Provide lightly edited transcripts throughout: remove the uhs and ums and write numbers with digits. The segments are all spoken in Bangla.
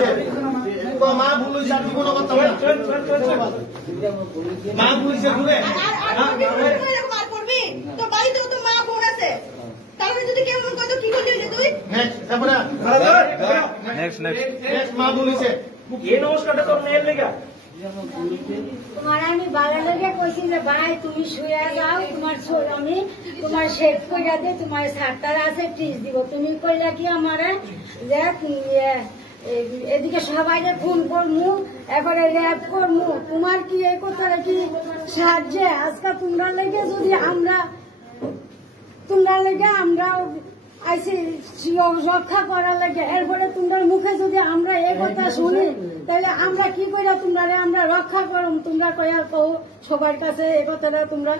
হয়েছে মা ভুল হয়েছে আর কোনো কথা না মা ভুল হয়েছে ঘুরে তোর বাড়িতে তো মা বোন আছে তাহলে যদি কেউ মন করে কি করলি তুই নেক্সট মা ভুল হয়েছে এই নমস্কারটা তোর মেয়ের লেগা তোমার আমি বালা লেগে কইছি যে ভাই তুমি শুয়ে যাও আমি তোমার শেভ করে দিয়ে তোমার সাতটার আছে টিস দিব তুমি কইলা কি আমারে যে এদিকে সবাই ফোন করমু এবারে র্যাপ করমু তোমার কি এই কথাটা কি সাহায্যে আজকে তোমরা লেগে যদি আমরা আইসি রক্ষা করার লাগে এরপরে তোমার মুখে যদি আমরা এই কথা শুনি তাহলে আমরা কি করে তোমরা আমরা রক্ষা করম তোমরা কয়া কও সবার কাছে এই কথাটা তোমরা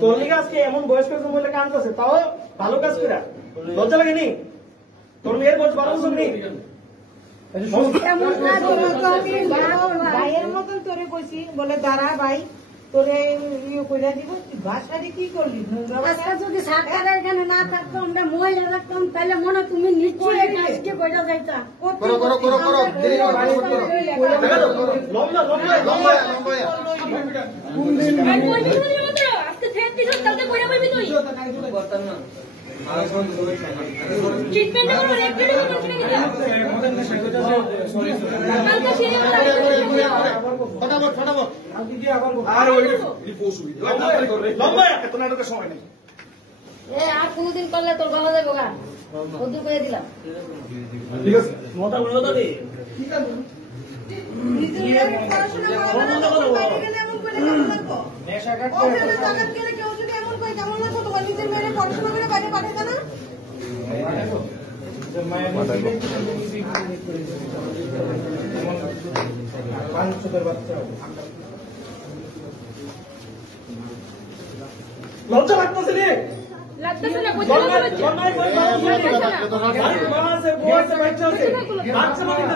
তোর লিগে আজকে এমন বয়স্ক মহিলা কাম করছে তাও ভালো কাজ করে লজ্জা লাগেনি তোর মেয়ের বয়স 12 বছর নেই ভাইয়ের মতন তোরে কইছি বলে দাঁড়া ভাই তোরে ইয়ে কইরা দিব ভাষারি কি করলি আজকে যদি সরকারের এখানে না থাকতো আমরা মহিলা রাখতাম তাহলে মনে তুমি নিশ্চয়ই আজকে কইরা যাইতা করো আজকে ছেড়ে দিছ কালকে কইরা বলবি তুই ট্রিটমেন্ট করো একটা করছিস কালকে সে ফটাফট আর ওই পশু লম্বা এত নাটকের সময় নেই আর কোনদিন করলে তোর ভালো যাবে গা ওদূর করে দিলাম ঠিক আছে মোটা বলে দাও রে পড়াশোনা করো বাইরে গেলে এমন করে কেমন লাগবো নেশা কাট করে জানাত গেলে কেউ যদি এমন করে কেমন লাগবো তোমার নিজের মেয়ের পড়াশোনা করে বাইরে পাঠাতে না লজ্জা লাগতেছে রে লাগতেছে না কোথায়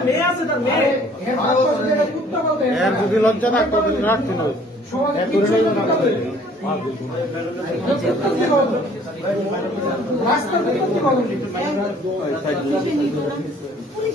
মেয়ে আছে তার মেয়ে যদি লজ্জা না করবেন রাখছেন পুলিশ